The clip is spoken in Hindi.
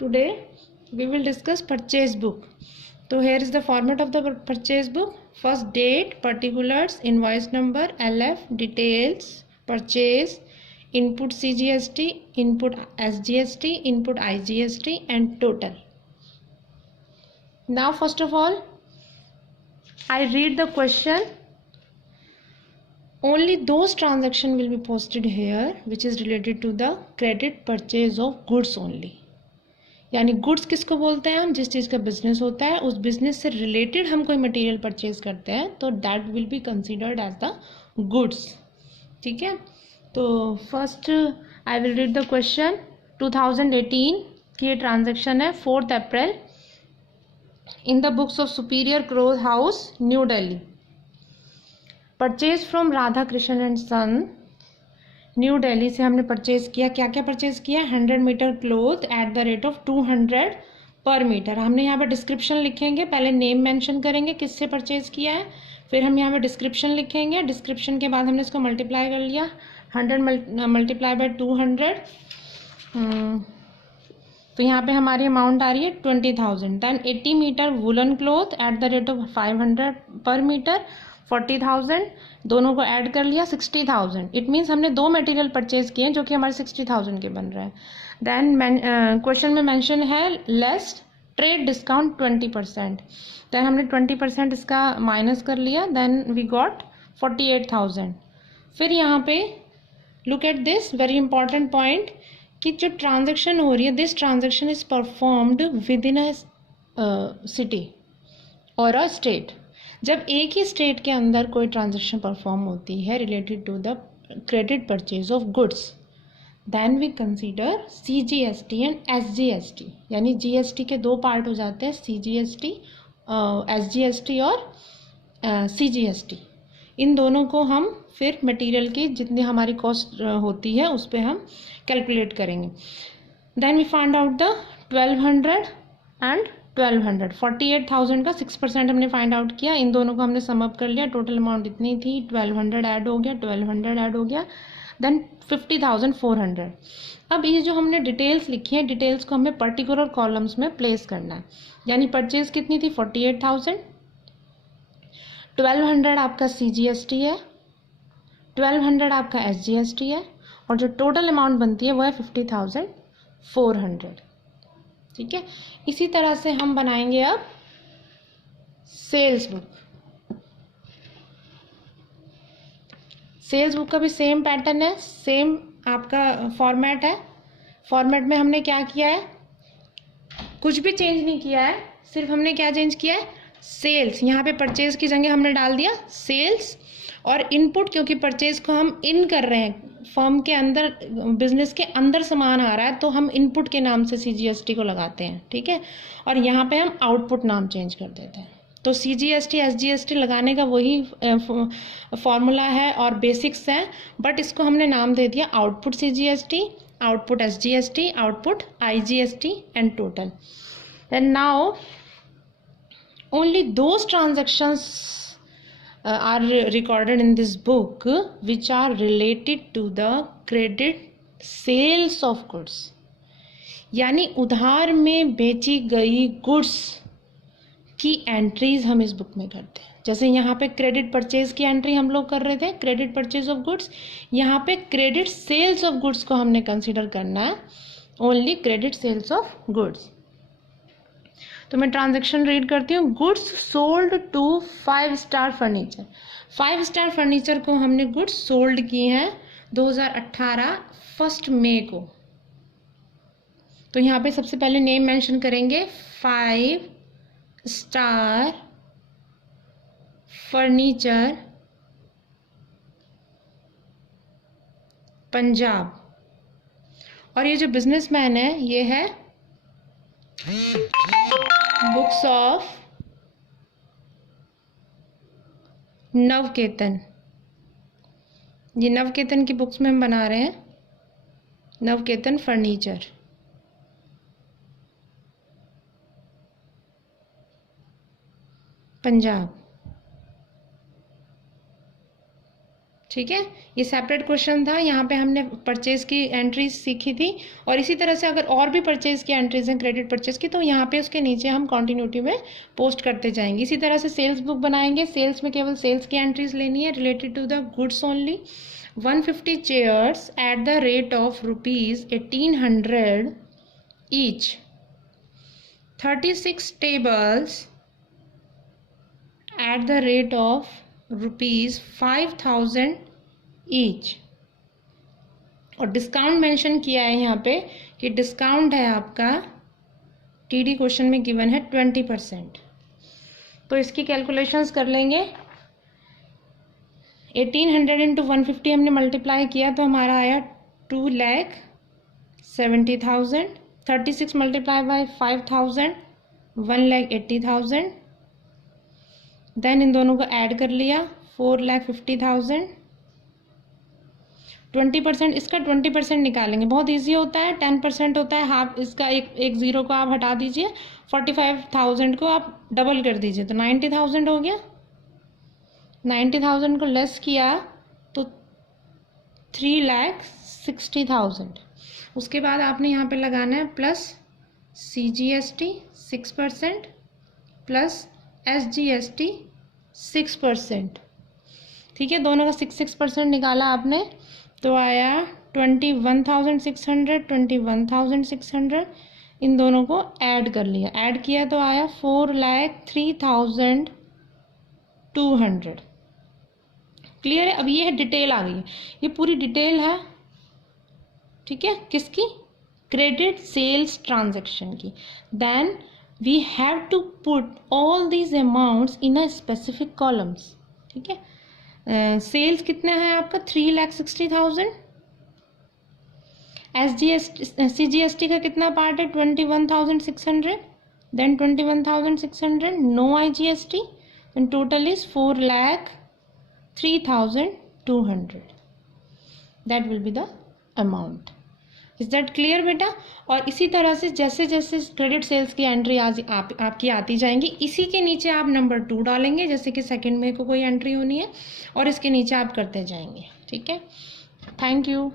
Today we will discuss purchase book. So here is the format of the purchase book. First, date, particulars, invoice number, LF, details, purchase, input CGST, input SGST, input IGST and total. Now first of all, I read the question. Only those transactions will be posted here which is related to the credit purchase of goods only. यानी गुड्स किसको बोलते हैं हम? जिस चीज़ का बिजनेस होता है, उस बिजनेस से रिलेटेड हम कोई मटेरियल परचेज करते हैं तो that will be considered as the goods. ठीक है, तो first I will read the question. 2018 की ये ट्रांजेक्शन है. 4 April in the books of Superior Clothes House, New Delhi. Purchase from Radha Krishna and son, New Delhi से हमने परचेज किया. क्या क्या परचेज किया? 100 metre cloth at the rate of 200 per metre. हमने यहाँ पे डिस्क्रिप्शन लिखेंगे. पहले नेम मेंशन करेंगे किससे परचेज किया है, फिर हम यहाँ पे डिस्क्रिप्शन लिखेंगे. डिस्क्रिप्शन के बाद हमने इसको मल्टीप्लाई कर लिया. 100 मल्टीप्लाई बाय 200, तो यहाँ पे हमारी अमाउंट आ रही है 20,000. Then 80 metre woollen cloth at the rate of 500 per metre, 40,000. दोनों को ऐड कर लिया, 60,000. इट मीन्स हमने दो मटेरियल परचेज किए हैं जो कि हमारे 60,000 के बन रहे हैं. देन क्वेश्चन में मेंशन है लेस ट्रेड डिस्काउंट 20%. देन हमने 20% इसका माइनस कर लिया. Then we got 48,000. फिर यहाँ पे look at this very important point कि जो ट्रांजेक्शन हो रही है, this transaction is performed within a city और अ स्टेट. जब एक ही स्टेट के अंदर कोई ट्रांजेक्शन परफॉर्म होती है related to the credit purchase of goods, then we consider CGST and SGST. यानी GST के दो पार्ट हो जाते हैं, CGST, SGST और CGST. इन दोनों को हम फिर मटेरियल की जितनी हमारी कॉस्ट होती है उस पर हम कैलकुलेट करेंगे. Then we find out the 1200 and 1200. 48,000 का 6% हमने फाइंड आउट किया. इन दोनों को हमने सम अप कर लिया. टोटल अमाउंट इतनी थी. 1200 ऐड हो गया, 1200 ऐड हो गया. देन 50,400. अब ये जो हमने डिटेल्स लिखी है, डिटेल्स को हमें पर्टिकुलर कॉलम्स में प्लेस करना है. यानी परचेज कितनी थी? 48,000. 1200 आपका CGST है, 1200 आपका SGST है और जो टोटल अमाउंट बनती है वो है 50,400. ठीक है, इसी तरह से हम बनाएंगे अब सेल्स बुक. सेल्स बुक का भी सेम पैटर्न है, सेम आपका फॉर्मेट है. फॉर्मेट में हमने क्या किया है? कुछ भी चेंज नहीं किया है. सिर्फ हमने क्या चेंज किया है? सेल्स. यहाँ पे परचेज की जगह हमने डाल दिया सेल्स. और इनपुट, क्योंकि परचेज को हम इन कर रहे हैं, फर्म के अंदर, बिजनेस के अंदर सामान आ रहा है, तो हम इनपुट के नाम से CGST को लगाते हैं. ठीक है, और यहाँ पे हम आउटपुट नाम चेंज कर देते हैं. तो CGST SGST लगाने का वही फॉर्मूला है और बेसिक्स है, बट इसको हमने नाम दे दिया output CGST, output SGST, output IGST and total. And now only those transactions are recorded in this book which are related to the credit sales of goods. यानी उधार में बेची गई गुड्स की एंट्रीज हम इस बुक में करते हैं. जैसे यहाँ पे क्रेडिट परचेज की एंट्री हम लोग कर रहे थे, क्रेडिट परचेज ऑफ गुड्स. यहाँ पे क्रेडिट सेल्स ऑफ गुड्स को हमने कंसिडर करना है, only credit sales of goods. तो मैं ट्रांजैक्शन रीड करती हूँ. Goods sold to 5 star furniture. 5 star furniture को हमने गुड्स सोल्ड की हैं 2018 1 मई को. तो यहाँ पे सबसे पहले नेम मेंशन करेंगे, 5 स्टार फर्नीचर पंजाब. और ये जो बिजनेसमैन है ये है बुक्स ऑफ नवकेतन. ये नवकेतन की बुक्स में हम बना रहे हैं, नवकेतन फर्नीचर. पंजाब. ठीक है, ये सेपरेट क्वेश्चन था। यहाँ पे हमने परचेज की एंट्रीज सीखी थी, और इसी तरह से अगर और भी परचेज की एंट्रीज हैं क्रेडिट परचेज की, तो यहाँ पे उसके नीचे हम कंटिन्यूटी में पोस्ट करते जाएंगे। इसी तरह से सेल्स बुक बनाएंगे। सेल्स में केवल सेल्स की एंट्रीज लेनी है related to the goods only. 150 chairs at the rate of ₹1800 each, 36 tables at the rate of ₹5,000 each. और डिस्काउंट मेंशन किया है यहाँ पे कि डिस्काउंट है आपका, टीडी क्वेश्चन में गिवन है 20%। तो इसकी कैलकुलेशंस कर लेंगे। 1800 इंटू 150 हमने मल्टीप्लाई किया तो हमारा आया 2,70,000। 36 मल्टीप्लाई बाय 5,000, 1,80,000। देन इन दोनों को ऐड कर लिया, 4,50,000। 20%, इसका 20% निकालेंगे, बहुत इजी होता है। 10% होता है हाफ, इसका एक जीरो को आप हटा दीजिए, 45,000 को आप डबल कर दीजिए तो 90,000 हो गया। 90,000 को लेस किया तो 3,60,000। उसके बाद आपने यहाँ पे लगाना है प्लस CGST 6% प्लस SGST 6%। ठीक है, दोनों का 6% निकाला आपने तो आया 21,600, 21,600। इन दोनों को ऐड कर लिया, ऐड किया तो आया 4,03,200। क्लियर है? अब ये है डिटेल आ गई है, ये पूरी डिटेल है। ठीक है, किसकी? क्रेडिट सेल्स ट्रांजैक्शन की। Then we have to put all these amounts in a specific columns. ठीक है, सेल्स कितना है आपका? 3,60,000। CGST का कितना पार्ट है? 21,600। Then 21,600 no IGST, then total is 4,03,200। That will be the amount. Is that clear बेटा? और इसी तरह से जैसे जैसे क्रेडिट सेल्स की एंट्री आपकी आती जाएंगी, इसी के नीचे आप नंबर 2 डालेंगे, जैसे कि सेकंड में को कोई एंट्री होनी है, और इसके नीचे आप करते जाएंगे। ठीक है, थैंक यू।